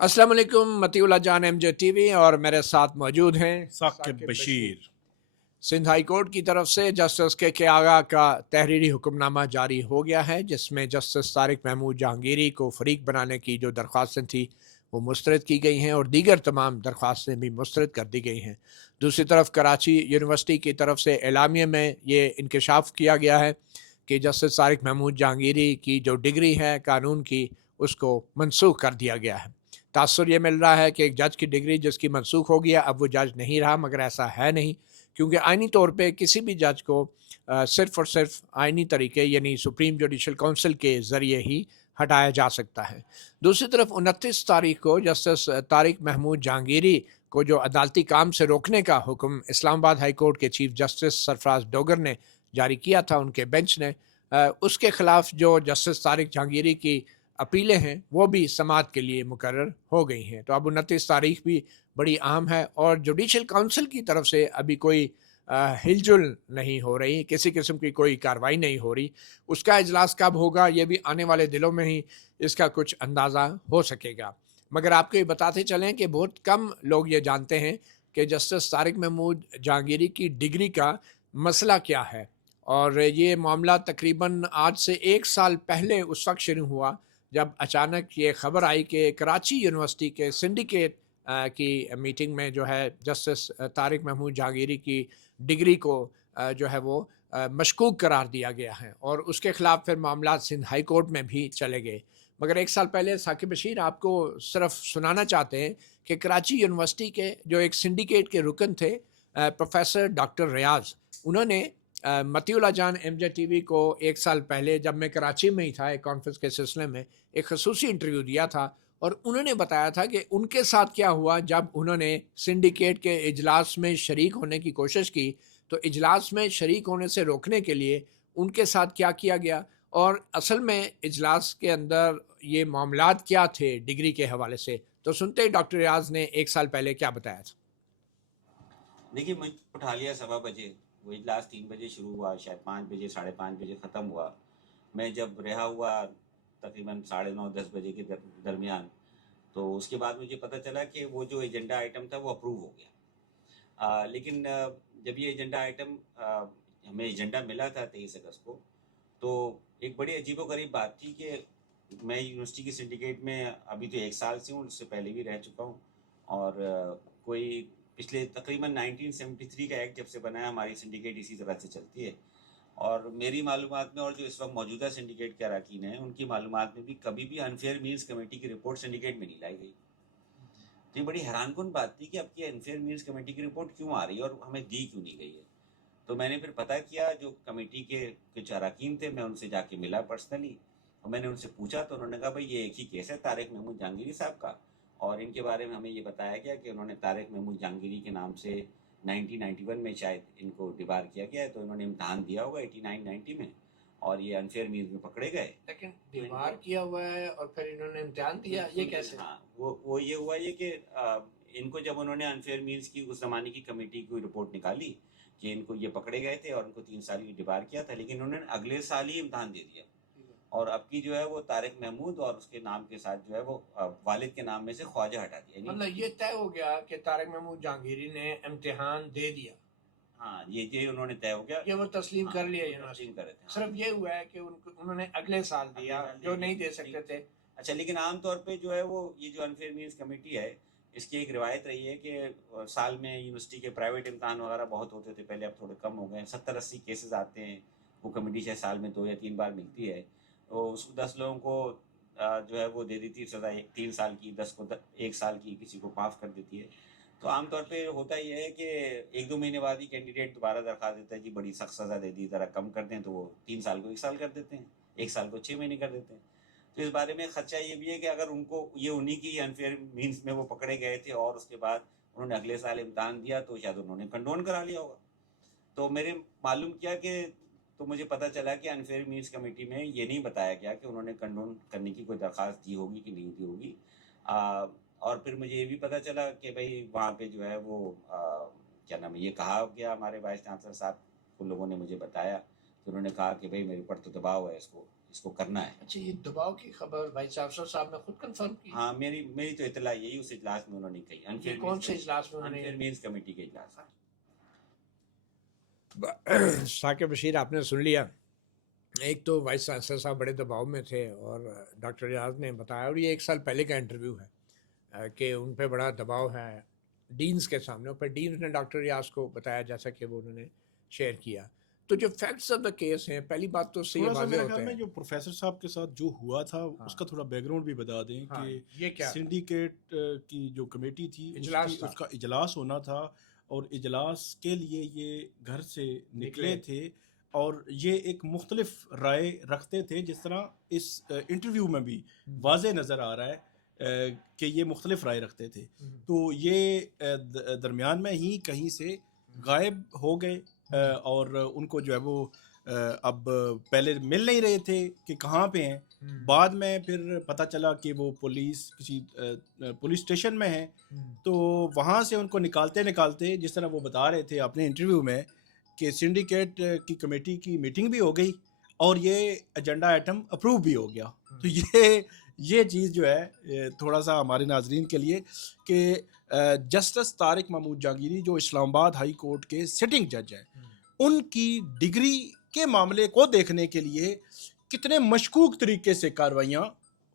अस्सलाम वालेकुम, मतीउल्लाह जान एमजे टीवी और मेरे साथ मौजूद हैं साकिब बशीर। सिंध हाई कोर्ट की तरफ से जस्टिस के आगा का तहरीरी हुक्मनामा जारी हो गया है, जिसमें जस्टिस तारिक महमूद जहांगीरी को फरीक बनाने की जो दरख्वास्तें थी वो मुस्तरद की गई हैं और दीगर तमाम दरख्वास्तें भी मुस्तरद कर दी गई हैं। दूसरी तरफ कराची यूनिवर्सिटी की तरफ से एलामिया में ये इंकशाफ किया गया है कि जस्टिस तारिक महमूद जहांगीरी की जो डिग्री है कानून की, उसको मनसूख कर दिया गया है। तासुर ये मिल रहा है कि एक जज की डिग्री जिसकी मनसूख हो गया अब वो जज नहीं रहा, मगर ऐसा है नहीं, क्योंकि आइनी तौर पे किसी भी जज को सिर्फ और सिर्फ आइनी तरीके यानी सुप्रीम जुडिशल काउंसिल के ज़रिए ही हटाया जा सकता है। दूसरी तरफ 29 तारीख को जस्टिस तारिक महमूद जहांगीरी को जो अदालती काम से रोकने का हुक्म इस्लामाबाद हाई कोर्ट के चीफ जस्टिस सरफराज डोगर ने जारी किया था, उनके बेंच ने, उसके ख़िलाफ़ जो जस्टिस तारिक जहांगीरी की अपीलें हैं वो भी समाअत के लिए मुकर्रर हो गई हैं। तो अब 29 तारीख भी बड़ी अहम है और जुडिशल काउंसिल की तरफ से अभी कोई हिलजुल नहीं हो रही, किसी किस्म की कोई कार्रवाई नहीं हो रही। उसका इजलास कब होगा ये भी आने वाले दिनों में ही इसका कुछ अंदाज़ा हो सकेगा। मगर आपको ये बताते चलें कि बहुत कम लोग ये जानते हैं कि जस्टिस तारिक महमूद जहांगीरी की डिग्री का मसला क्या है। और ये मामला तकरीबन आज से 1 साल पहले उस वक्त शुरू हुआ जब अचानक ये खबर आई कि कराची यूनिवर्सिटी के सिंडिकेट की मीटिंग में जो है जस्टिस तारिक महमूद जहांगीरी की डिग्री को जो है वो मशकूक करार दिया गया है और उसके ख़िलाफ़ फिर मामला सिंध हाई कोर्ट में भी चले गए। मगर 1 साल पहले साकिब बशीर आपको सिर्फ सुनाना चाहते हैं कि कराची यूनिवर्सिटी के जो एक सिंडिकेट के रुकन थे प्रोफेसर डॉक्टर रियाज, उन्होंने मतीउल्लाह जान एमजे टीवी को 1 साल पहले जब मैं कराची में ही था एक कॉन्फ्रेंस के सिलसिले में एक खसूसी इंटरव्यू दिया था और उन्होंने बताया था कि उनके साथ क्या हुआ जब उन्होंने सिंडिकेट के इजलास में शरीक होने की कोशिश की, तो इजलास में शरीक होने से रोकने के लिए उनके साथ क्या किया गया और असल में इजलास के अंदर ये मामलात क्या थे डिग्री के हवाले से। तो सुनते ही डॉक्टर रियाज ने 1 साल पहले क्या बताया था। देखिए, मुझे उठा लिया 1:15 बजे। वो इजलास 3 बजे शुरू हुआ, शायद 5 बजे 5:30 बजे ख़त्म हुआ। मैं जब रिहा हुआ तकरीबन 9:30 10 बजे के दरमियान, तो उसके बाद मुझे पता चला कि वो जो एजेंडा आइटम था वो अप्रूव हो गया। लेकिन जब ये एजेंडा आइटम हमें एजेंडा मिला था 23 अगस्त को, तो एक बड़ी अजीबोगरीब बात थी कि मैं यूनिवर्सिटी की सिंडिकेट में अभी तो 1 साल से हूँ, उससे पहले भी रह चुका हूँ। और कोई पिछले तकरीबन 1973 का एक्ट जब से बना है, हमारी सिंडिकेट इसी तरह से चलती है। और मेरी मालूमात में और जो इस वक्त मौजूदा सिंडिकेट के अरकान हैं उनकी मालूमात में भी कभी भी अनफेयर मीन्स कमेटी की रिपोर्ट सिंडिकेट में नहीं लाई गई। तो ये बड़ी हैरानकुन बात थी कि अब की अनफेयर मीन्स कमेटी की रिपोर्ट क्यों आ रही है और हमें दी क्यों नहीं गई है। तो मैंने फिर पता किया, जो कमेटी के कुछ अरकान थे, मैं उनसे जाके मिला पर्सनली और मैंने उनसे पूछा, तो उन्होंने कहा भाई ये एक ही केस है तारिक महमूद जहांगीरी साहब का, और इनके बारे में हमें ये बताया गया कि उन्होंने तारिक महमूद जहांगीरी के नाम से 1991 में शायद इनको डिबार किया गया है, तो इन्होंने इम्तहान दिया होगा 89-90 में और ये अनफेयर मीन्स में पकड़े गए। लेकिन डिबार किया हुआ है और फिर इन्होंने इम्तिहान दिया, ये कैसे? हाँ, वो ये हुआ ये कि इनको जब उन्होंने अनफेयर मीन्स की उस ज़माने की कमेटी की रिपोर्ट निकाली कि इनको ये पकड़े गए थे और इनको 3 साल की डिबार किया था, लेकिन उन्होंने अगले साल ही इम्तहान दे दिया। और अब की जो है वो तारिक महमूद और उसके नाम के साथ जो है वो वालिद के नाम में से ख्वाजा हटा दिया। मतलब ये तय हो गया कि तारिक महमूद जहांगीरी ने इम्तिहान दे दिया। हाँ, ये उन्होंने तय हो गया, ये वो तस्लीम हाँ, कर लिया तस्लीम यूनिवर्सिटी। करे थे। सिर्फ ये हुआ है कि उन्होंने अगले साल दिया जो नहीं दे सकते थे। अच्छा, लेकिन आमतौर पे जो है वो ये जो अनफेयर मीन्स कमेटी है, इसकी एक रिवायत रही है कि साल में यूनिवर्सिटी के प्राइवेट इम्तहान वगैरह बहुत होते थे पहले, अब थोड़े कम हो गए। 70-80 केसेस आते हैं, वो कमेटी शायद साल में 2 या 3 बार मिलती है। तो उस 10 लोगों को जो है वो दे देती है सज़ा 3 साल की, 10 को 1 साल की, किसी को माफ़ कर देती है। तो आमतौर पे होता ये है कि 1-2 महीने बाद ही कैंडिडेट दोबारा दरख्वास्त देता है कि बड़ी सख्त सज़ा दे दी, ज़रा कम कर दें, तो वो 3 साल को 1 साल कर देते हैं, 1 साल को 6 महीने कर देते हैं। तो इस बारे में खदशा ये भी है कि अगर उनको ये उन्हीं की अनफेयर मीन्स में वो पकड़े गए थे और उसके बाद उन्होंने अगले साल इम्तहान दिया, तो शायद उन्होंने कंडोन करा लिया होगा। तो मेरे मालूम किया कि तो मुझे पता चला कि अनफेयर मीन्स कमेटी में ये नहीं बताया गया कि उन्होंने कंडोन करने की कोई दरख्वास्त दी होगी कि नहीं दी होगी। और फिर मुझे ये भी पता चला कि भाई वहाँ पे जो है वो क्या नाम है, ये कहा गया, हमारे वाइस चांसलर साहब को लोगों ने मुझे बताया, तो उन्होंने कहा कि भाई मेरे ऊपर तो दबाव है इसको اس کو کرنا ہے. اچھا یہ دباؤ کی خبر وائس چانسلر صاحب نے خود کنفرم کی؟ ہاں میری تو اطلاع یہی اس اجلاس میں انہوں نے کہی. یہ کون سے اجلاس میں انہوں انفیئر نے؟ مینس کمیٹی کے اجلاس. ثاقب بشیر آپ نے سن لیا. ایک تو وائس چانسلر صاحب بڑے دباؤ میں تھے اور ڈاکٹر ریاض نے بتایا, اور یہ 1 سال پہلے کا انٹرویو ہے, کہ ان پہ بڑا دباؤ ہے ڈینز کے سامنے. اور پھر ڈینز نے ڈاکٹر ریاض کو بتایا جیسا کہ وہ انہوں نے شیئر کیا. تو جو فیکٹس آف دا کیس ہیں, پہلی بات تو اس سے یہ تھوڑا سا واضح میرے ہوتا خیال میں ہے. جو پروفیسر صاحب کے ساتھ جو ہوا تھا اس کا تھوڑا بیک گراؤنڈ بھی بتا دیں ہاں, کہ یہ کیا سنڈیکیٹ کی جو کمیٹی تھی اجلاس تھا. اس کا اجلاس ہونا تھا اور اجلاس کے لیے یہ گھر سے نکلے تھے اور یہ ایک مختلف رائے رکھتے تھے, جس طرح اس انٹرویو میں بھی واضح نظر آ رہا ہے کہ یہ مختلف رائے رکھتے تھے. تو یہ درمیان میں ہی کہیں سے غائب ہو گئے اور ان کو جو ہے وہ اب پہلے مل نہیں رہے تھے کہ کہاں پہ ہیں. بعد میں پھر پتہ چلا کہ وہ کسی پولیس اسٹیشن میں ہیں. تو وہاں سے ان کو نکالتے جس طرح وہ بتا رہے تھے اپنے انٹرویو میں کہ سنڈیکیٹ کی کمیٹی کی میٹنگ بھی ہو گئی اور یہ ایجنڈا آئٹم اپروو بھی ہو گیا. تو یہ چیز جو ہے تھوڑا سا ہمارے ناظرین کے لیے کہ جسٹس طارق محمود جہانگیری جو اسلام آباد ہائی کورٹ کے سٹنگ جج ہیں, ان کی ڈگری کے معاملے کو دیکھنے کے لیے کتنے مشکوک طریقے سے کارروائیاں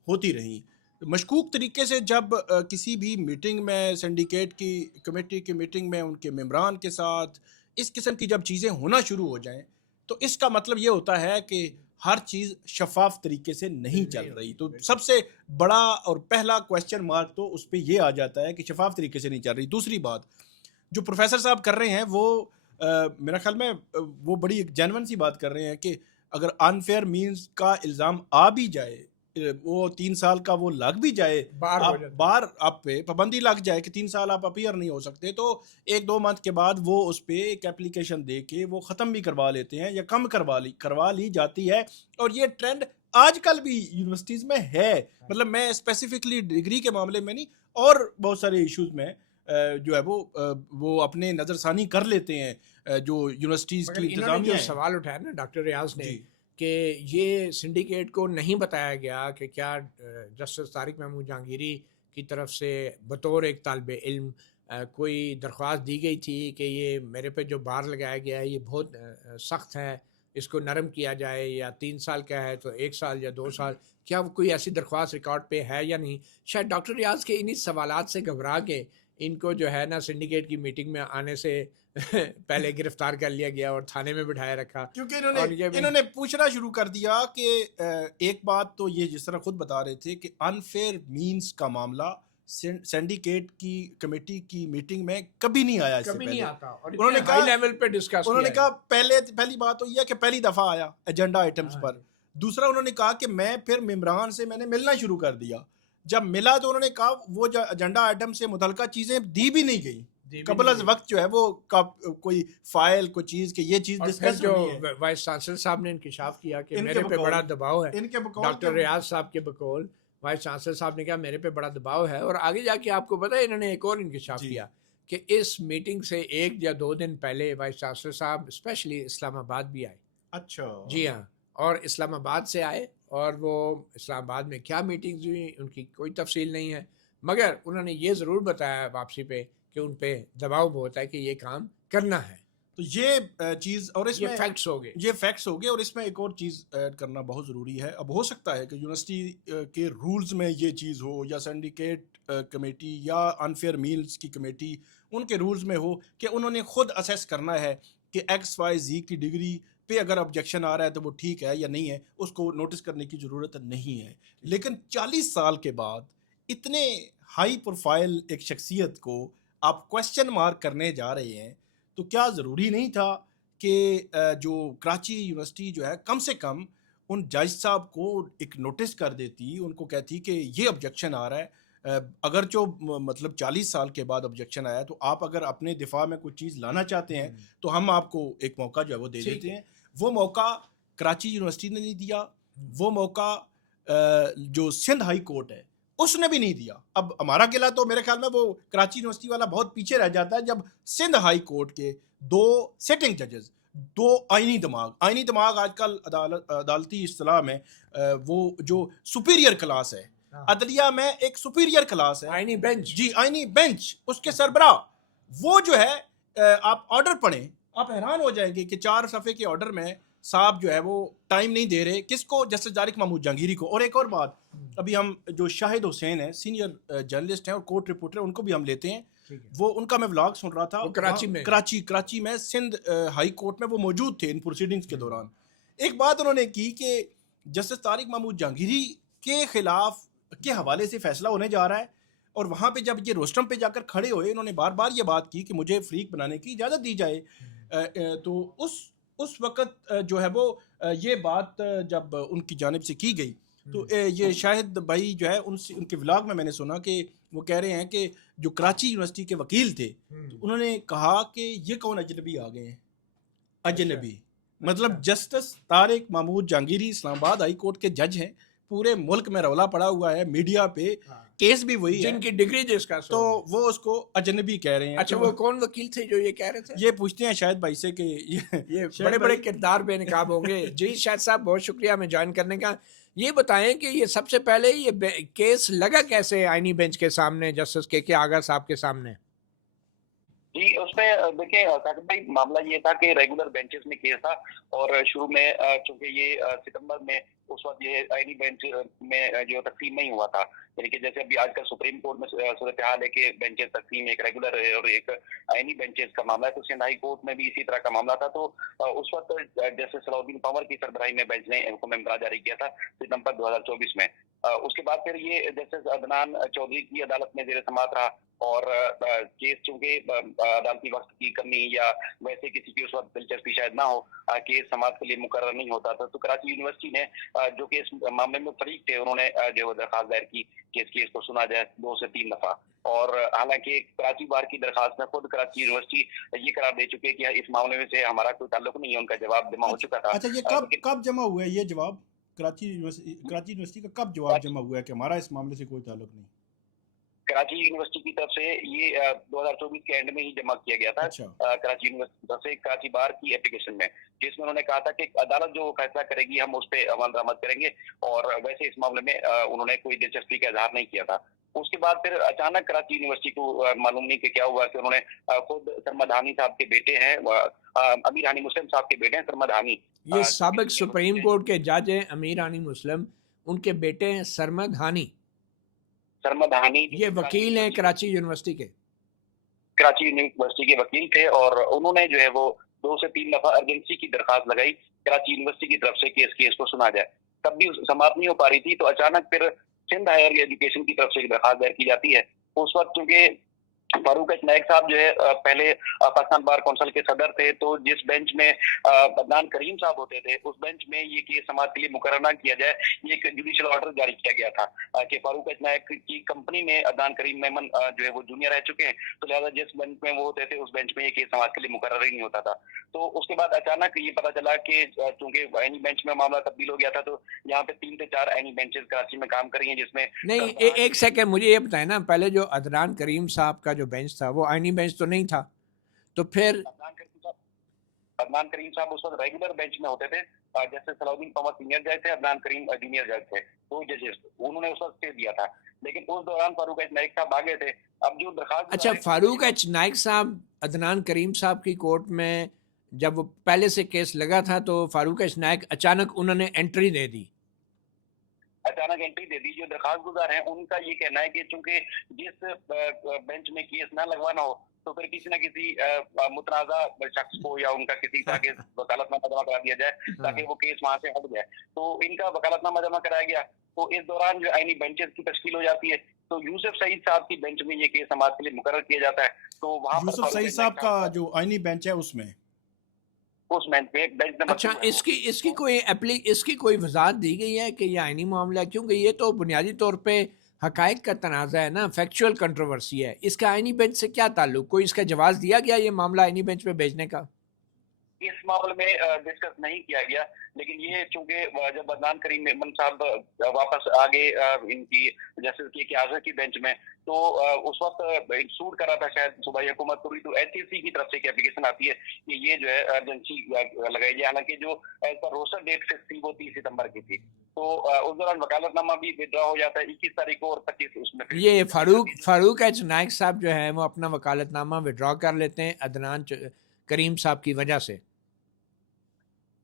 ہوتی رہیں. مشکوک طریقے سے جب کسی بھی میٹنگ میں سنڈیکیٹ کی کمیٹی کی میٹنگ میں ان کے ممبران کے ساتھ اس قسم کی جب چیزیں ہونا شروع ہو جائیں تو اس کا مطلب یہ ہوتا ہے کہ ہر چیز شفاف طریقے سے نہیں چل رہی. تو سب سے بڑا اور پہلا کویسچن مارک تو اس پہ یہ آ جاتا ہے کہ شفاف طریقے سے نہیں چل رہی. دوسری بات جو پروفیسر صاحب کر رہے ہیں وہ میرا خیال میں وہ بڑی ایک جینون سی بات کر رہے ہیں کہ اگر انفیئر مینز کا الزام آ بھی جائے, وہ 3 سال کا وہ لگ بھی جائے, بار آپ پہ پابندی لگ جائے کہ 3 سال آپ اپیئر نہیں ہو سکتے, تو 1-2 منتھ کے بعد وہ اس پہ ایک اپلیکیشن دے کے وہ ختم بھی کروا لیتے ہیں یا کم کروا لی جاتی ہے. اور یہ ٹرینڈ آج کل بھی یونیورسٹیز میں ہے. مطلب میں اسپیسیفکلی ڈگری کے معاملے میں نہیں, اور بہت سارے ایشوز میں جو ہے وہ اپنے نظر ثانی کر لیتے ہیں جو یونیورسٹیز کی انتظامیہ جو سوال اٹھایا نا ڈاکٹر ریاض نے کہ یہ سنڈیکیٹ کو نہیں بتایا گیا کہ کیا جسٹس طارق محمود جہانگیری کی طرف سے بطور ایک طالب علم کوئی درخواست دی گئی تھی کہ یہ میرے پہ جو بار لگایا گیا ہے یہ بہت سخت ہے, اس کو نرم کیا جائے, یا 3 سال کا ہے تو 1 سال یا 2 سال, کیا کوئی ایسی درخواست ریکارڈ پہ ہے یا نہیں. شاید ڈاکٹر ریاض کے انہی سوالات سے گھبرا کے ان کو جو ہے نا سنڈیکیٹ کی میٹنگ میں آنے سے پہلے گرفتار کر لیا گیا اور تھانے میں بٹھائے رکھا, کیونکہ انہوں نے پوچھنا شروع کر دیا کہ ایک بات تو یہ جس طرح خود بتا رہے تھے کہ انفیئر مینز کا معاملہ سینڈیکیٹ کی کمیٹی کی میٹنگ میں کبھی نہیں آیا, کبھی نہیں آتا, اور انہوں نے ہائی لیول پہ ڈسکس انہوں نے کہا پہلی بات تو یہ ہے کہ پہلی دفعہ آیا ایجنڈا آئٹمز پر. دوسرا انہوں نے کہا کہ میں پھر ممبران سے میں نے ملنا شروع کر دیا, جب ملا تو انہوں نے کہا وہ ایجنڈا آئٹم سے متعلقہ چیزیں دی بھی نہیں گئی قبل از وقت, جو ہے وہ کوئی فائل کوئی چیز کہ یہ چیز ڈسکس جو وائس چانسلر صاحب نے انکشاف کیا کہ میرے پہ بڑا دباؤ ہے, ڈاکٹر ریاض صاحب کے بقول وائس چانسلر صاحب نے کہا میرے پہ بڑا دباؤ ہے. اور آگے جا کے آپ کو پتہ ہے انہوں نے ایک اور انکشاف کیا کہ اس میٹنگ سے 1 یا 2 دن پہلے وائس چانسلر صاحب اسپیشلی اسلام آباد بھی آئے. اچھا جی ہاں, اور اسلام آباد سے آئے, اور وہ اسلام آباد میں کیا میٹنگز ہوئی ان کی کوئی تفصیل نہیں ہے, مگر انہوں نے یہ ضرور بتایا واپسی پہ کہ ان پہ دباؤ بہت ہے کہ یہ کام کرنا ہے. تو یہ چیز, اور اس میں فیکٹس ہو گئے, یہ فیکٹس ہو گئے. اور اس میں ایک اور چیز ایڈ کرنا بہت ضروری ہے. اب ہو سکتا ہے کہ یونیورسٹی کے رولز میں یہ چیز ہو, یا سینڈیکیٹ کمیٹی یا انفیئر میلز کی کمیٹی ان کے رولز میں ہو کہ انہوں نے خود اسیس کرنا ہے کہ XYZ کی ڈگری پہ اگر آبجیکشن آ رہا ہے تو وہ ٹھیک ہے یا نہیں ہے, اس کو نوٹس کرنے کی ضرورت نہیں ہے. لیکن 40 سال کے بعد اتنے ہائی پروفائل ایک شخصیت کو آپ کویسچن مارک کرنے جا رہے ہیں, تو کیا ضروری نہیں تھا کہ جو کراچی یونیورسٹی جو ہے کم سے کم ان جج صاحب کو ایک نوٹس کر دیتی, ان کو کہتی کہ یہ آبجیکشن آ رہا ہے, اگر جو مطلب 40 سال کے بعد آبجیکشن آیا تو آپ اگر اپنے دفاع میں کوئی چیز لانا چاہتے ہیں تو ہم آپ کو ایک موقع جو ہے وہ دے دیتے ہیں. وہ موقع کراچی یونیورسٹی نے نہیں دیا, وہ موقع جو سندھ ہائی کورٹ ہے اس نے بھی نہیں دیا. اب ہمارا قلعہ تو میرے خیال میں وہ کراچی یونیورسٹی والا بہت پیچھے رہ جاتا ہے جب سندھ ہائی کورٹ کے 2 سٹنگ ججز دو آئینی دماغ آج کل عدالتی اصطلاح میں وہ جو سپیریئر کلاس ہے، عدلیہ میں ایک سپیریئر کلاس ہے، آئینی بینچ، جی آئینی بینچ، اس کے سربراہ وہ جو ہے آپ آرڈر پڑھیں، آپ حیران ہو جائیں گے کہ 4 صفحے کے آرڈر میں صاحب جو ہے وہ ٹائم نہیں دے رہے کس کو، جسٹس طارق محمود جہانگیری کو۔ اور ایک اور بات، ابھی ہم جو شاہد حسین ہیں سینئر جرنلسٹ ہیں اور کورٹ رپورٹر، ان کو بھی ہم لیتے ہیں، وہ ان کا میں ولاگ سن رہا تھا، کراچی میں سندھ ہائی کورٹ میں وہ موجود تھے ان پروسیڈنگز کے دوران۔ ایک بات انہوں نے کی کہ جسٹس طارق محمود جہانگیری کے خلاف کے حوالے سے فیصلہ ہونے جا رہا ہے، اور وہاں پہ جب یہ روسٹرم پہ جا کر کھڑے ہوئے انہوں نے بار بار یہ بات کی کہ مجھے فریق بنانے کی اجازت دی جائے، تو اس وقت جو ہے وہ یہ بات جب ان کی جانب سے کی گئی تو یہ شاہد بھائی جو ہے ان کے ولاگ میں نے سنا کہ وہ کہہ رہے ہیں کہ جو کراچی یونیورسٹی کے وکیل تھے انہوں نے کہا کہ یہ کون اجنبی آ گئے ہیں، اجنبی مطلب جسٹس طارق محمود جہانگیری اسلام آباد ہائی کورٹ کے جج ہیں، پورے ملک میں رولا پڑا ہوا ہے، میڈیا پہ کیس بھی وہی ہے جن کی ڈگری جس کا، تو وہ اس کو اجنبی کہہ رہے ہیں۔ اچھا وہ کون وکیل تھے جو یہ کہہ رہے تھے؟ یہ پوچھتے ہیں شاہد بھائی سے کہ یہ بڑے بڑے کردار بے نقاب ہوں گے۔ جی شاہد صاحب بہت شکریہ ہمیں جوائن کرنے کا۔ یہ بتائیں کہ یہ سب سے پہلے یہ کیس لگا کیسے آئینی بینچ کے سامنے، جسٹس کے آغا صاحب کے سامنے؟ جی اس میں دیکھیں ساقب بھائی معاملہ یہ تھا کہ ریگولر بینچز میں کیس تھا، اور شروع میں چونکہ یہ ستمبر میں اس وقت یہ آئینی بینچ میں جو تقسیم نہیں ہوا تھا، یعنی کہ جیسے ابھی آج کل سپریم کورٹ میں صورتحال ہے کہ بینچز تقسیم ایک ریگولر ہے اور ایک آئینی بینچز کا معاملہ ہے، تو سندھ ہائی کورٹ میں بھی اسی طرح کا معاملہ تھا۔ تو اس وقت جسٹس صلاح الدین پنور کی سربراہی میں بینچ نے حکم امرا جاری کیا تھا ستمبر 2024 میں۔ اس کے بعد پھر یہ جسٹس عدنان چودھری کی عدالت میں زیر سماعت رہا، اور کیس چونکہ عدالتی وقت کی کمی یا ویسے کسی کی اس وقت دلچسپی شاید نہ ہو، کیس سماعت کے لیے مقرر نہیں ہوتا تھا، تو کراچی یونیورسٹی نے جو کہ اس معاملے میں فریق تھے انہوں نے جو درخواست دائر کی کہ اس کیس کو سنا جائے 2 سے 3 دفعہ، اور حالانکہ کراچی بار کی درخواست میں خود کراچی یونیورسٹی یہ قرار دے چکے کہ اس معاملے میں سے ہمارا کوئی تعلق نہیں ہے، ان کا جواب جمع ہو چکا تھا۔ اچھا یہ کب جمع ہوا ہے یہ جواب؟ کراچی یونیورسٹی کا کب جواب جمع ہوا ہے کہ ہمارا اس معاملے سے کوئی تعلق نہیں؟ کراچی یونیورسٹی کی طرف سے یہ 2024 کے اینڈ میں ہی جمع کیا گیا تھا کراچی یونیورسٹی کی طرف سے کراچی بار کی اپلیکیشن میں، جس میں انہوں نے کہا تھا کہ عدالت جو فیصلہ کرے گی ہم اس پہ عمل درآمد کریں گے، اور ویسے اس معاملے میں انہوں نے کوئی دلچسپی کا اظہار نہیں کیا تھا۔ اس کے بعد پھر اچانک کراچی یونیورسٹی کو معلوم نہیں کہ کیا ہوا کہ انہوں نے خود سرمد ہانی صاحب کے بیٹے ہیں، امیر ہانی مسلم صاحب کے بیٹے ہیں سرمد ہانی، یہ سابق سپریم کورٹ کے جج ہیں امیر ہانی مسلم، ان کے بیٹے ہیں سرمد ہانی، یہ وکیل ہیں کراچی یونیورسٹی کے، کراچی یونیورسٹی کے وکیل تھے، اور انہوں نے جو ہے وہ 2 سے 3 دفعہ ارجنسی کی درخواست لگائی کراچی یونیورسٹی کی طرف سے کہ اس کیس کو سنا جائے، تب بھی سماعت نہیں ہو پا رہی تھی۔ تو اچانک پھر سندھ ہائر ایجوکیشن کی طرف سے ایک درخواست دائر کی جاتی ہے۔ اس وقت چونکہ فاروق ایچ نائک صاحب جو ہے پہلے پاکستان بار کونسل کے صدر تھے، تو جس بینچ میں عدنان کریم صاحب ہوتے تھے اس بینچ میں یہ کیس سماعت کے لیے مقرر نہ کیا جائے، یہ ایک جوڈیشل آرڈر جاری کیا گیا تھا کہ فاروق ایچ نائک کی کمپنی میں عدنان کریم میمن جو ہے وہ جونیئر رہ چکے ہیں، تو لہٰذا جس بینچ میں وہ ہوتے تھے اس بینچ میں یہ کیس سماعت کے لیے مقرر ہی نہیں ہوتا تھا۔ تو اس کے بعد اچانک یہ پتا چلا کہ چونکہ آئینی بینچ میں معاملہ تبدیل ہو گیا تھا، تو یہاں پہ 3 سے 4 آئینی بینچز کراچی میں کام کر رہی ہیں، جس میں نہیں ایک سیکنڈ مجھے یہ بتائیں نا، پہلے جو عدنان کریم صاحب کا جو بینچ تھا وہ آئینی بینچ تو نہیں تھا، تو پھر عدنان کریم صاحب اس وقت ریگولر بینچ میں ہوتے تھے، جیسے صلاح الدین پنور سینئر جج تھے، عدنان کریم جونیئر جج تھے، 2 ججز انہوں نے اس وقت اسٹے دیا تھا، لیکن اس دوران فاروق ایچ نائک صاحب آگے تھے۔ اب جو درخواست اچھا فاروق ایچ نائک صاحب عدنان کریم صاحب کی کورٹ میں جب وہ پہلے سے کیس لگا تھا تو فاروق ایچ نائک اچانک انہوں نے انٹری دے دی، جو درخواست گزار ہیں ان کا یہ کہنا ہے کہ چونکہ جس بینچ میں کیس نہ لگوانا ہو تو پھر کسی نہ کسی متنازع شخص کو یا ان کا کسی تاکہ وکالت نامہ جمع کرا دیا جائے تاکہ وہ کیس وہاں سے ہٹ جائے، تو ان کا وکالت نامہ جمع کرایا گیا۔ تو اس دوران جو آئینی بینچز کی تشکیل ہو جاتی ہے، تو یوسف سعید صاحب کی بینچ میں یہ کیس سماعت کے لیے مقرر کیا جاتا ہے، تو وہاں یوسف سعید صاحب کا جو آئینی بینچ ہے اس میں اچھا اس کی کوئی وضاحت دی گئی ہے کہ یہ آئینی معاملہ ہے؟ کیونکہ یہ تو بنیادی طور پہ حقائق کا تنازع ہے نا، فیکچوئل کنٹروورسی ہے، اس کا آئینی بینچ سے کیا تعلق؟ کوئی اس کا جواز دیا گیا یہ معاملہ آئینی بینچ پہ بھیجنے کا؟ इस मामले में डिस्कस नहीं किया गया, लेकिन ये चूंकि जब अदनान करीम मेमन साहब वापस आ गए इनकी जस्टिस के आगे की बेंच में, तो उस वक्त सूट कर रहा था शायद सूबाई हुकूमत को भी, तो एचसीसी की तरफ से एक एप्लीकेशन आती है कि ये जो है अर्जेंसी लगाई जाए, हालांकि जो as per roster date fix थी वो 30 सितंबर की थी। तो उस दौरान वकालतनामा भी विड्रॉ हो जाता है 21 तारीख को और 25 उसमें फिर ये फारूक एच नाइक साहब जो है वो अपना वकालतनामा विड्रॉ कर लेते हैं अदनान करीम साहब की वजह से।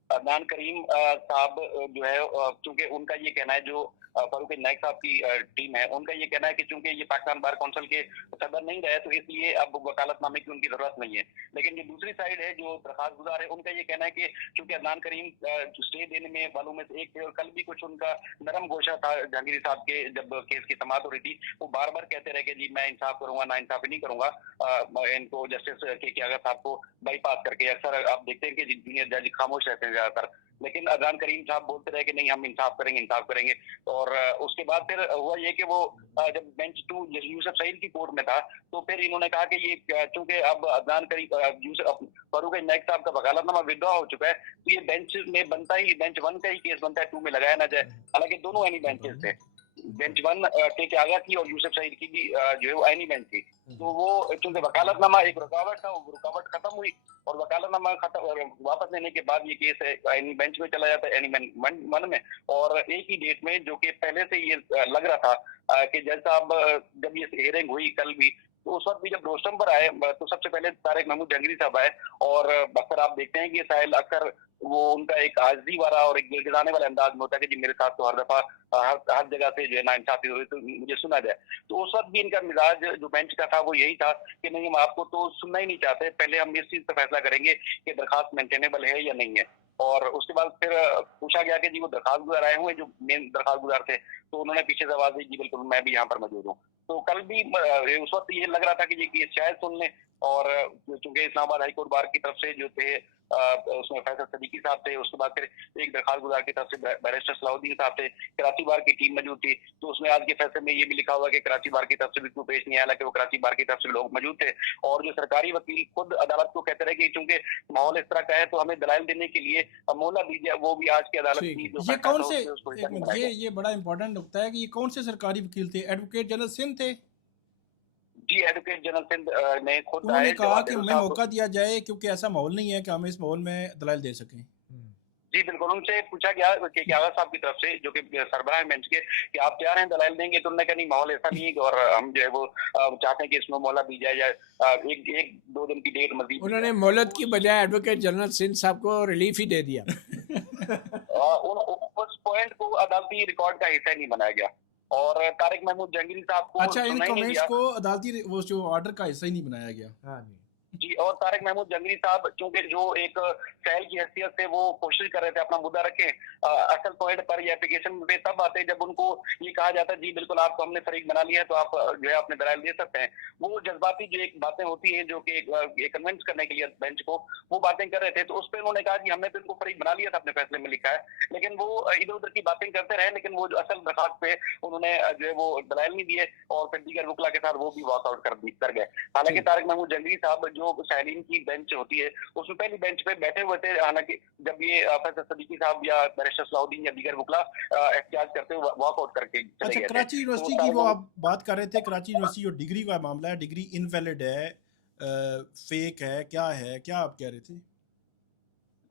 अदनान करीम साहब जो है चूंकि उनका ये कहना है, जो फारूक नाइक साहब की टीम है, उनका ये कहना है कि चूंकि ये पाकिस्तान बार काउंसिल के सदर नहीं रहे तो इसलिए अब वकालतनामे की उनकी जरूरत नहीं है। लेकिन जो दूसरी साइड है जो दरखास्त गुजार है, उनका ये कहना है कि चूंकि अदनान करीम स्टे देने में वालों में से एक थे और कल भी कुछ उनका नरम गोशा था जहांगीर साहब के जब केस की समाअत हो रही थी, वो बार बार कहते रहे कि जी मैं इंसाफ करूंगा, ना इंसाफी नहीं करूंगा इनको जस्टिस के आगा साहब को बाईपास करके। अक्सर आप देखते हैं कि जूनियर जज खामोश रहते हैं ज्यादातर, लेकिन अदनान करीम साहब बोलते रहे कि नहीं हम इंसाफ करेंगे। और उसके बाद फिर हुआ ये कि वो जब बेंच 2 यूसुफ सईद की कोर्ट में था, तो फिर इन्होंने कहा कि ये चूंकि अब अदनान करीम फारूक नाइक साहब का वकालतनामा विड्रॉ हो चुका है, तो ये बेंच में बनता ही बेंच 1 का ही केस बनता है, 2 में लगाया ना जाए। हालांकि दोनों एनी बेंचेस थे, बेंच 1 के आगा की और यूसुफ सईद की भी जो है वो एनी बेंच थी। तो वो चूंकि वकालतनामा एक रुकावट था, वो रुकावट खत्म हुई और वकालतनामा खत्म वापस लेने के बाद ये केस एनी बेंच में चला जाता है, एनी वन में। और एक ही डेट में, जो कि पहले से ये लग रहा था कि जज साहब जब ये हियरिंग हुई कल भी, तो उस वक्त भी जब रोस्टम पर आए तो सबसे पहले तारिक महमूद जहांगीरी साहब आए। और अक्सर आप देखते हैं कि साहिल अक्सर वो उनका एक आजिज़ी वाला और एक गिड़गिड़ाने वाले अंदाज में होता है कि जी मेरे साथ तो हर दफा हर जगह से जो है नाइंसाफी हो रही तो मुझे सुना जाए। तो उस वक्त भी इनका मिजाज जो बेंच का था वो यही था कि नहीं हम आपको तो सुनना ही नहीं चाहते, पहले हम इस चीज पर फैसला करेंगे कि दरखास्त मेंटेनेबल है या नहीं है। और उसके बाद फिर पूछा गया कि जी वो दरखास्त गुजार आए हुए जो मेन दरखास्त गुजार थे, तो उन्होंने पीछे से आवाज दी जी बिल्कुल मैं भी यहाँ पर मौजूद हूँ। तो कल भी उस वक्त ये लग रहा था कि ये केस शायद सुन लें, और चूंकि इस्लामाबाद हाईकोर्ट बार की तरफ से जो थे उसमें फैसल सदीकी साहब थे, उसके बाद फिर एक दरखास्त गुजार की तरफ से बैरिस्टर सलाउद्दीन साहब थे, कराची बार की टीम मौजूद थी। तो उसमें आज के फैसले में ये भी लिखा हुआ कि कराची बार की तरफ से भी कोई पेश नहीं आया, हालांकि वो कराची बार की तरफ से लोग मौजूद थे। और जो सरकारी वकील खुद अदालत को कहते रहे कि चूंकि माहौल इस तरह का है तो हमें दलाइल देने के लिए मोहलत दीजिए, वो भी आज की अदालत की जो ये कौन से एक मिनट, ये बड़ा इंपॉर्टेंट नुकता है कि ये कौन से सरकारी वकील थे? एडवोकेट जनरल सिंध थे? जी एडवोकेट जनरल सिंध ने खुद उन्होंने कहा कि हमें मौका दिया जाए क्योंकि ऐसा माहौल नहीं है कि हम इस माहौल में दलाइल दे सकें। जी बिल्कुल, उनसे पूछा गया कि आगा साहब की तरफ से जो कि सरबराह बेंच के कि आप तैयार हैं दलाइल देंगे, तो उन्होंने कहा नहीं माहौल ऐसा नहीं है और हम जो है वो चाहते हैं कि इसमें मोहलत दी जाए या एक दो दिन की डेट मजीद। उन्होंने मोहलत की बजाय एडवोकेट जनरल सिंध साहब को रिलीफ ही दे दिया। उस पॉइंट को अदालती रिकॉर्ड का हिस्सा नहीं बनाया गया और तारिक महमूद जहांगीरी साहब को अच्छा, इन कमेंट्स को अदालती वो जो ऑर्डर का हिस्सा ही नहीं बनाया गया। हाँ जी जी। और तारिक महमूद जहांगीरी साहब चूंकि जो एक सैल की हैसियत से वो कोशिश कर रहे थे अपना मुद्दा रखें, असल पॉइंट पर ये एप्लीकेशन पे तब आते जब उनको ये कहा जाता है जी बिल्कुल आपको हमने फरीक बना लिया है तो आप जो है अपने दलाइल दे सकते हैं। वो जज्बाती जो एक बातें होती हैं जो कि कन्विंस करने के लिए बेंच को वो बातें कर रहे थे, तो उस पर उन्होंने कहा कि हमने तो इनको फरीक बना लिया था, अपने फैसले में लिखा है, लेकिन वो इधर उधर की बातें करते रहे, लेकिन वो जो असल दरखास्त पे उन्होंने जो है वो दलाइल नहीं दिए और फिर दीगर वकला के साथ वो भी वॉकआउट कर गए। हालांकि तारिक महमूद जहांगीरी साहब जो साहिलीन की बेंच होती है उसमें पहली बेंच पे बैठे हुए थे, हालांकि जब ये फैसल सदीकी साहब या बैरिस्टर सलाउद्दीन या दीगर वकला एहतियाज करते हुए वॉकआउट करके चले अच्छा, गए थे। कराची यूनिवर्सिटी की वो आप बात कर रहे थे, कराची यूनिवर्सिटी और डिग्री का मामला है, डिग्री इनवैलिड है, फेक है, क्या है, क्या आप कह रहे थे?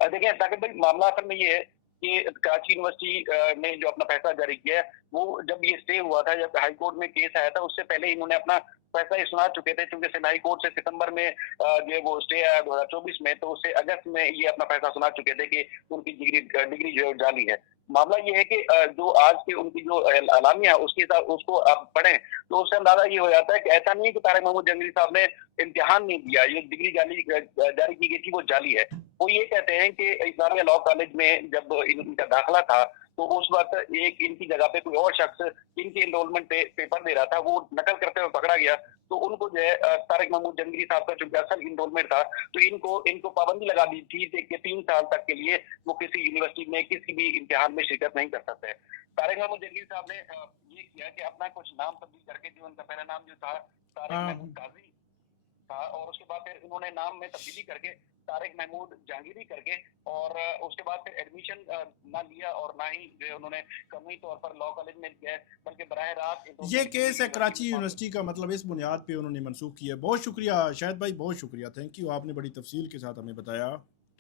देखिए साकिब भाई, मामला असल में ये है कि कराची यूनिवर्सिटी ने जो अपना फैसला जारी किया है वो जब ये स्टे हुआ था, जब हाई कोर्ट में केस आया था उससे पहले इन्होंने अपना फैसला ये सुना चुके थे, क्योंकि सिंध हाई कोर्ट से सितंबर में जो है वो स्टे आया 2024 में, तो उससे अगस्त में ये अपना फैसला सुना चुके थे कि उनकी डिग्री जो है जाली है। मामला ये है कि जो आज की उनकी जो अलामिया उसके साथ उसको आप पढ़ें तो उससे अंदाजा ये हो जाता है कि ऐसा नहीं है कि तारिक महमूद जहांगीरी साहब ने इम्तिहान नहीं दिया, ये डिग्री जारी की गई थी वो जाली है। वो ये कहते हैं कि इस्लामिया लॉ कॉलेज में जब इनका दाखिला था तो उस वक्त एक इनकी जगह पे कोई और शख्स इनके एनरोलमेंट पेपर दे रहा था, वो नकल करते हुए पकड़ा गया, तो उनको जो है तारिक महमूद जहांगीरी साहब का चूंकि असल इनरोलमेंट था तो इनको पाबंदी लगा दी थी कि 3 साल तक के लिए वो किसी यूनिवर्सिटी में किसी भी इम्तिहान में शिरकत नहीं कर सकते। तारिक महमूद जहांगीरी साहब ने ये किया कि अपना कुछ नाम तब्दील करके, जो उनका पहला नाम जो था तारिक महमूद काजी था, और उसके बाद फिर उन्होंने नाम में तब्दीली करके तारिक महमूद जहांगीरी करके, और उसके बाद फिर एडमिशन ना लिया और ना ही जो है उन्होंने कानूनी तौर पर लॉ कॉलेज में लिया है, बल्कि बराह रास्त ये केस है कराची यूनिवर्सिटी का, मतलब इस बुनियाद पे उन्होंने मनसूख किया। बहुत शुक्रिया शाहिद भाई, बहुत शुक्रिया, थैंक यू, आपने बड़ी तफसील के साथ हमें बताया।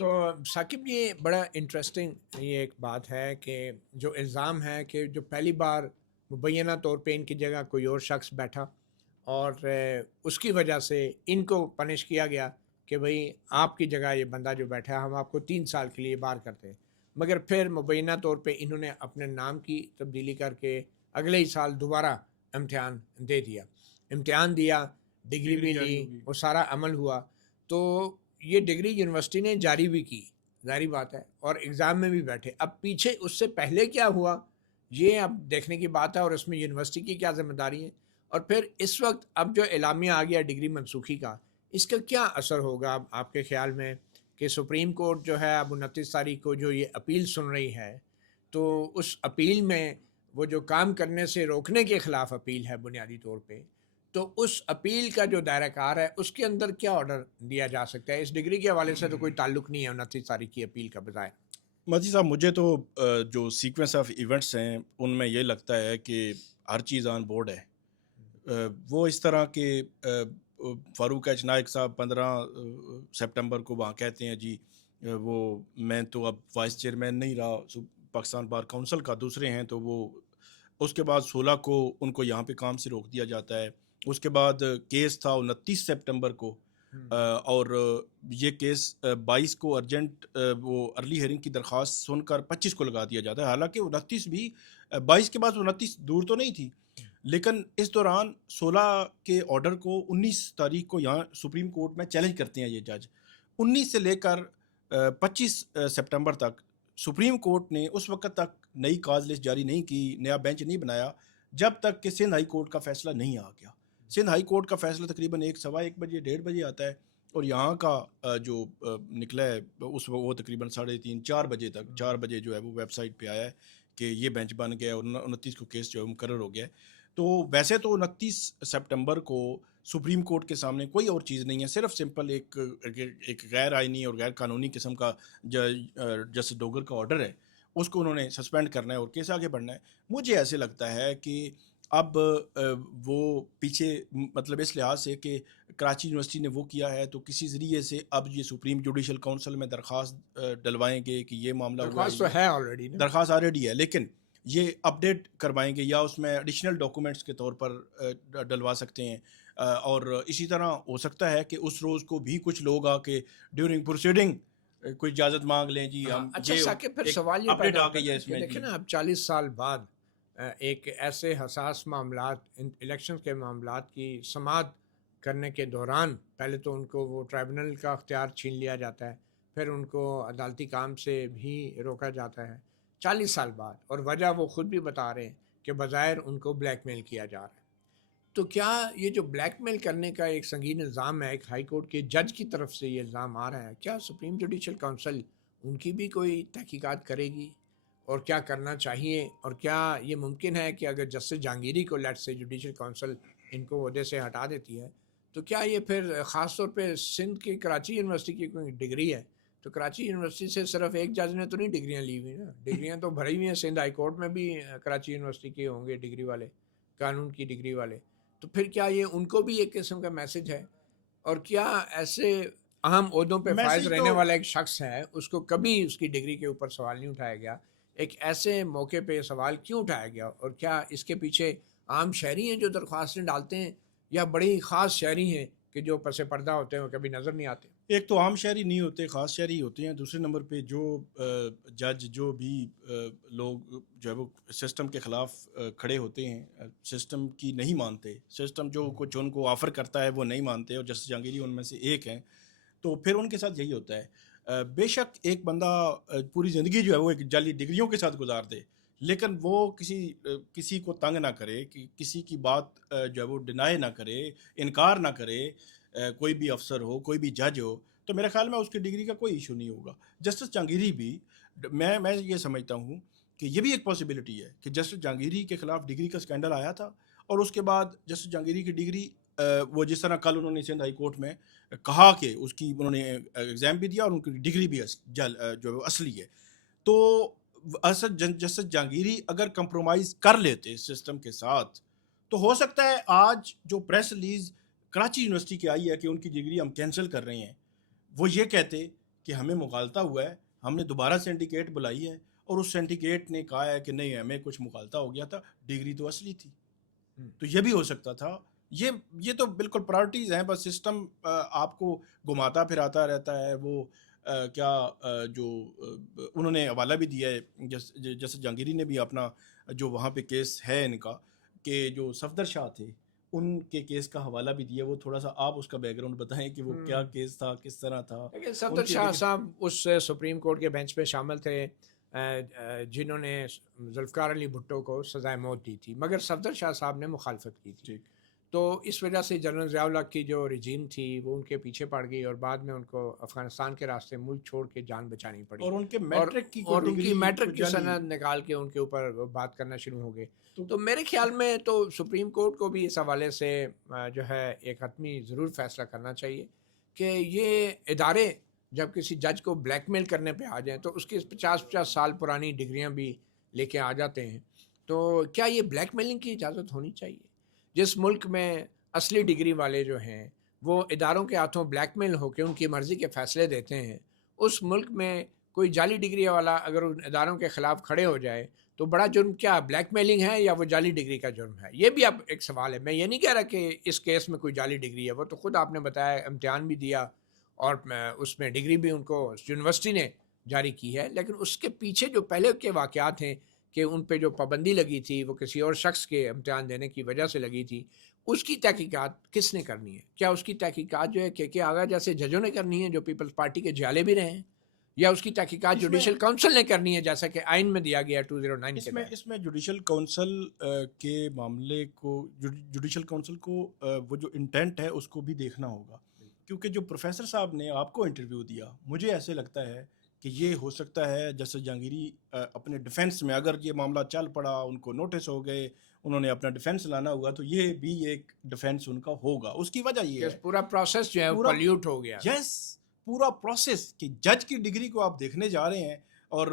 तो साकिब ये बड़ा इंटरेस्टिंग ये एक बात है कि जो इल्ज़ाम है कि जो पहली बार मुबैना तौर पे इनकी जगह कोई और शख्स बैठा और उसकी वजह से इनको पनिश किया गया कि भाई आपकी जगह ये बंदा जो बैठा है हम आपको 3 साल के लिए बाहर करते हैं, मगर फिर मुबैना तौर पे इन्होंने अपने नाम की तब्दीली करके अगले ही साल दोबारा इम्तिहान दे दिया, इम्तिहान दिया, डिग्री भी ली, वो सारा अमल हुआ। तो ये डिग्री यूनिवर्सिटी ने जारी भी की, जारी बात है, और एग्ज़ाम में भी बैठे। अब पीछे उससे पहले क्या हुआ ये अब देखने की बात है, और इसमें यूनिवर्सिटी की क्या ज़िम्मेदारी है, और फिर इस वक्त अब जो एलामिया आ गया डिग्री मनसूखी का, इसका क्या असर होगा आपके ख्याल में कि सुप्रीम कोर्ट जो है अब 29 तारीख को जो ये अपील सुन रही है, तो उस अपील में वो जो काम करने से रोकने के ख़िलाफ़ अपील है बुनियादी तौर पे, तो उस अपील का जो दायरा कार है उसके अंदर क्या ऑर्डर दिया जा सकता है? इस डिग्री के हवाले से तो कोई ताल्लुक़ नहीं है 29 तारीख की अपील का बजाय। मजी साहब, मुझे तो जो सीक्वेंस ऑफ इवेंट्स हैं उनमें ये लगता है कि हर चीज़ ऑन बोर्ड है। वो इस तरह के फ़ारूक एच नाइक साहब 15 सितंबर को वहाँ कहते हैं जी वो मैं तो अब वाइस चेयरमैन नहीं रहा पाकिस्तान बार काउंसिल का, दूसरे हैं, तो वो उसके बाद 16 को उनको यहाँ पे काम से रोक दिया जाता है। उसके बाद केस था 29 सितंबर को, और ये केस 22 को अर्जेंट वो अर्ली हेयरिंग की दरख्वास्त सुनकर 25 को लगा दिया जाता है। हालांकि 29 भी 22 के बाद 29 दूर तो नहीं थी, लेकिन इस दौरान 16 के ऑर्डर को 19 तारीख को यहाँ सुप्रीम कोर्ट में चैलेंज करते हैं ये जज। 19 से लेकर 25 सितंबर तक सुप्रीम कोर्ट ने उस वक्त तक नई काज लिस्ट जारी नहीं की, नया बेंच नहीं बनाया, जब तक कि सिंध हाई कोर्ट का फैसला नहीं आ गया। सिंध हाई कोर्ट का फैसला तकरीबन 1, सवा 1 बजे, 1:30 बजे आता है, और यहाँ का जो निकला है उस वो तकरीबन 3:30, 4 बजे तक, 4 बजे जो है वो वेबसाइट पे आया है कि ये बेंच बन गया और 29 को केस जो है मुकर्रर हो गया है। तो वैसे तो 29 सितंबर को सुप्रीम कोर्ट के सामने कोई और चीज़ नहीं है, सिर्फ सिंपल एक गैर आइनी और गैर कानूनी किस्म का जस्टिस डोगर का ऑर्डर है, उसको उन्होंने सस्पेंड करना है और केस आगे बढ़ना है। मुझे ऐसे लगता है कि अब वो पीछे मतलब इस लिहाज से कि कराची यूनिवर्सिटी ने वो किया है, तो किसी ज़रिए से अब ये सुप्रीम जुडिशल काउंसिल में दरख्वास्त डलवाएंगे कि ये मामला दरख्वास्त तो है ऑलरेडी, दरख्वास्त ऑलरेडी है, लेकिन ये अपडेट करवाएंगे या उसमें एडिशनल डॉक्यूमेंट्स के तौर पर डलवा सकते हैं। और इसी तरह हो सकता है कि उस रोज़ को भी कुछ लोग आके ड्यूरिंग प्रोसीडिंग कोई इजाज़त मांग लें जी हम। अच्छा साकिब, फिर सवाल ये अपडेट पैदा आ होता गई है है कि इसमें देखें ना, अब 40 साल बाद एक ऐसे हसास मामलात, इलेक्शन के मामलात की समाअत करने के दौरान पहले तो उनको वो ट्राइब्यूनल का अख्तियार छीन लिया जाता है, फिर उनको अदालती काम से भी रोका जाता है 40 साल बाद, और वजह वो ख़ुद भी बता रहे हैं कि बज़ाहिर उनको ब्लैकमेल किया जा रहा है। तो क्या ये जो ब्लैकमेल करने का एक संगीन इल्ज़ाम है, एक हाई कोर्ट के जज की तरफ से ये इल्ज़ाम आ रहा है, क्या सुप्रीम जुडिशल काउंसिल उनकी भी कोई तहकीकात करेगी और क्या करना चाहिए? और क्या ये मुमकिन है कि अगर जस्टिस जहांगीरी को लेट से जुडिशल काउंसिल इनको ओहदे से हटा देती है, तो क्या ये फिर ख़ास तौर पे सिंध की कराची यूनिवर्सिटी की कोई डिग्री है, तो कराची यूनिवर्सिटी से सिर्फ एक जज ने तो नहीं डिग्रियां ली हुई ना, डिग्रियां तो भरी हुई हैं। सिंध हाई कोर्ट में भी कराची यूनिवर्सिटी के होंगे डिग्री वाले, कानून की डिग्री वाले, तो फिर क्या ये उनको भी एक किस्म का मैसेज है? और क्या ऐसे अहम ओहदों पे फायज रहने वाला एक शख्स है, उसको कभी उसकी डिग्री के ऊपर सवाल नहीं उठाया गया, एक ऐसे मौके पे सवाल क्यों उठाया गया? और क्या इसके पीछे आम शहरी हैं जो दरख्वास्तें डालते हैं, या बड़ी ख़ास शहरी हैं कि जो पसे पर्दा होते हैं वो कभी नज़र नहीं आते? एक तो आम शहरी नहीं होते, ख़ास शहरी होते हैं। दूसरे नंबर पे जो जज जो भी लोग जो है वो सिस्टम के ख़िलाफ़ खड़े होते हैं, सिस्टम की नहीं मानते, सिस्टम जो कुछ उनको ऑफ़र करता है वो नहीं मानते, और जस्टिस जहांगीरी उनमें से एक हैं, तो फिर उनके साथ यही होता है। बेशक एक बंदा पूरी ज़िंदगी जो है वो एक जाली डिग्रियों के साथ गुजार दे, लेकिन वो किसी को तंग ना करे, कि किसी की बात जो है वो डिनाई ना करे, इनकार ना करे, कोई भी अफसर हो, कोई भी जज हो, तो मेरे ख्याल में उसकी डिग्री का कोई इशू नहीं होगा। जस्टिस जहांगीरी भी मैं ये समझता हूँ कि ये भी एक पॉसिबिलिटी है कि जस्टिस जहांगीरी के ख़िलाफ़ डिग्री का स्कैंडल आया था, और उसके बाद जस्टिस जहांगीरी की डिग्री وہ جس طرح کل انہوں نے سندھ ہائی کورٹ میں کہا کہ اس کی انہوں نے ایگزام بھی دیا اور ان کی ڈگری بھی جو اصلی ہے. تو جسٹس جہانگیری اگر کمپرومائز کر لیتے سسٹم کے ساتھ تو ہو سکتا ہے آج جو پریس ریلیز کراچی یونیورسٹی کی آئی ہے کہ ان کی ڈگری ہم کینسل کر رہے ہیں, وہ یہ کہتے کہ ہمیں مغالطہ ہوا ہے, ہم نے دوبارہ سینڈیکیٹ بلائی ہے اور اس سینڈیکیٹ نے کہا ہے کہ نہیں ہمیں کچھ مغالطہ ہو گیا تھا, ڈگری تو اصلی تھی. تو یہ بھی ہو سکتا تھا. یہ تو بالکل پرائرٹیز ہیں, بس سسٹم آپ کو گھماتا پھراتا رہتا ہے. وہ جو انہوں نے حوالہ بھی دیا ہے, جیسے جہانگیری نے بھی اپنا جو وہاں پہ کیس ہے ان کا, کہ جو صفدر شاہ تھے ان کے کیس کا حوالہ بھی دیا. وہ تھوڑا سا آپ اس کا بیک گراؤنڈ بتائیں کہ وہ کیا کیس تھا, کس طرح تھا. لیکن صفدر شاہ صاحب اس سپریم کورٹ کے بینچ پہ شامل تھے جنہوں نے ذوالفقار علی بھٹو کو سزائے موت دی تھی, مگر صفدر شاہ صاحب نے مخالفت کی تھی. تو اس وجہ سے جنرل ضیاء الحق کی جو رجیم تھی وہ ان کے پیچھے پڑ گئی اور بعد میں ان کو افغانستان کے راستے ملک چھوڑ کے جان بچانی پڑی, اور ان کے میٹرک کی سند نکال کے ان کے اوپر بات کرنا شروع ہو گئے. تو میرے خیال میں تو سپریم کورٹ کو بھی اس حوالے سے جو ہے ایک حتمی ضرور فیصلہ کرنا چاہیے کہ یہ ادارے جب کسی جج کو بلیک میل کرنے پہ آ جائیں تو اس کی 50 سال پرانی ڈگریاں بھی لے کے آ جاتے ہیں. تو کیا یہ بلیک میلنگ کی اجازت ہونی چاہیے؟ جس ملک میں اصلی ڈگری والے جو ہیں وہ اداروں کے ہاتھوں بلیک میل ہو کے ان کی مرضی کے فیصلے دیتے ہیں, اس ملک میں کوئی جعلی ڈگری والا اگر ان اداروں کے خلاف کھڑے ہو جائے تو بڑا جرم کیا بلیک میلنگ ہے یا وہ جعلی ڈگری کا جرم ہے؟ یہ بھی اب ایک سوال ہے. میں یہ نہیں کہہ رہا کہ اس کیس میں کوئی جعلی ڈگری ہے, وہ تو خود آپ نے بتایا امتحان بھی دیا اور اس میں ڈگری بھی ان کو یونیورسٹی نے جاری کی ہے, لیکن اس کے پیچھے جو پہلے کے واقعات ہیں کہ ان پہ جو پابندی لگی تھی وہ کسی اور شخص کے امتحان دینے کی وجہ سے لگی تھی, اس کی تحقیقات کس نے کرنی ہے؟ کیا اس کی تحقیقات جو ہے کہ آغا جیسے ججوں نے کرنی ہے جو پیپلز پارٹی کے جھالے بھی رہے ہیں, یا اس کی تحقیقات جوڈیشل کونسل نے کرنی ہے جیسا کہ آئین میں دیا گیا 209 کے اس میں جوڈیشل کونسل کے معاملے کو جوڈیشل کونسل کو وہ جو انٹینٹ ہے اس کو بھی دیکھنا ہوگا, کیونکہ جو پروفیسر صاحب نے آپ کو انٹرویو دیا, مجھے ایسے لگتا ہے کہ یہ ہو سکتا ہے جیسے جہانگیری اپنے ڈیفینس میں اگر یہ معاملہ چل پڑا, ان کو نوٹس ہو گئے, انہوں نے اپنا ڈیفینس لانا ہوگا, تو یہ بھی ایک ڈیفینس ان کا ہوگا. اس کی وجہ یہ ہے پورا پروسیس جو ہے پولیوٹ ہو گیا. یس, پورا پروسیس کہ جج کی ڈگری کو آپ دیکھنے جا رہے ہیں اور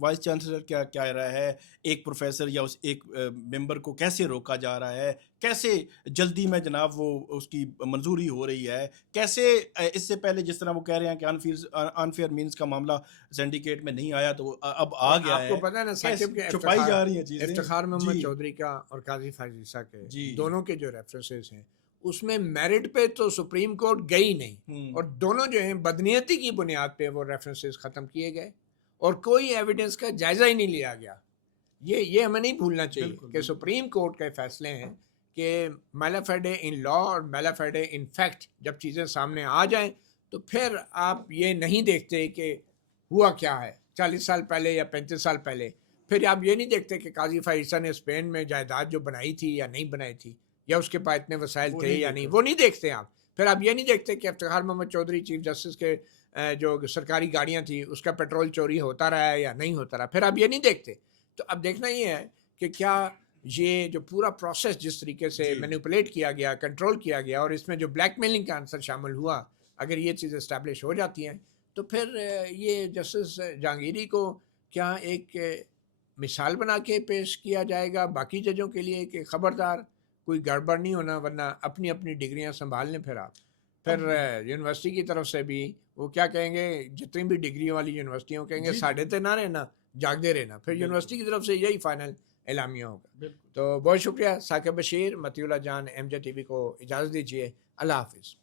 وائس چانسلر کیا کہہ رہا ہے, ایک پروفیسر یا اس ایک ممبر کو کیسے روکا جا رہا ہے, کیسے جلدی میں جناب وہ اس کی منظوری ہو رہی ہے, کیسے اس سے پہلے جس طرح وہ کہہ رہے ہیں کہ انفیئر مینز کا معاملہ سینڈیکیٹ میں نہیں آیا تو اب آ گیا ہے. آپ کو پتہ ہے نا ثاقب کے چھپائی جا رہی ہیں چیزیں. افتخار محمد چودھری کا اور قاضی فائز عیسیٰ کے دونوں کے جو ریفرنسز ہیں اس میں میرٹ پہ تو سپریم کورٹ گئی نہیں, اور دونوں جو ہیں بدنیتی کی بنیاد پہ وہ ریفرنسز ختم کیے گئے اور کوئی ایویڈنس کا جائزہ ہی نہیں لیا گیا. یہ ہمیں نہیں بھولنا چاہیے کہ سپریم کورٹ کے فیصلے ہیں کہ میلا فیڈے ان لا اور میلا فیڈے ان فیکٹ جب چیزیں سامنے آ جائیں تو پھر آپ یہ نہیں دیکھتے کہ ہوا کیا ہے 40 سال پہلے یا 35 سال پہلے, پھر آپ یہ نہیں دیکھتے کہ قاضی فائز عیسیٰ نے اسپین میں جائیداد جو بنائی تھی یا نہیں بنائی تھی, یا اس کے پاس اتنے وسائل تھے یا نہیں, وہ نہیں دیکھتے آپ. پھر آپ یہ نہیں دیکھتے کہ افتخار محمد چودھری چیف جسٹس کے جو سرکاری گاڑیاں تھیں اس کا پیٹرول چوری ہوتا رہا ہے یا نہیں ہوتا رہا, پھر آپ یہ نہیں دیکھتے. تو اب دیکھنا یہ ہے کہ کیا یہ جو پورا پروسیس جس طریقے سے مینیپولیٹ کیا گیا, کنٹرول کیا گیا, اور اس میں جو بلیک میلنگ کا عنصر شامل ہوا, اگر یہ چیزیں اسٹیبلش ہو جاتی ہیں تو پھر یہ جسٹس جہانگیری کو کیا ایک مثال بنا کے پیش کیا جائے گا باقی ججوں کے لیے کہ خبردار کوئی گڑبڑ نہیں ہونا, ورنہ اپنی اپنی ڈگریاں سنبھال لیں. پھر یونیورسٹی کی طرف سے بھی وہ کیا کہیں گے, جتنی بھی ڈگری والی یونیورسٹیوں کہیں گے ساڑھے تے نہ رہنا, جاگتے رہنا. پھر یونیورسٹی کی طرف سے یہی فائنل اعلامیہ ہوگا. تو بہت شکریہ ثاقب بشیر. مطیع اللہ جان, ایم جے ٹی وی کو اجازت دیجیے. اللہ حافظ.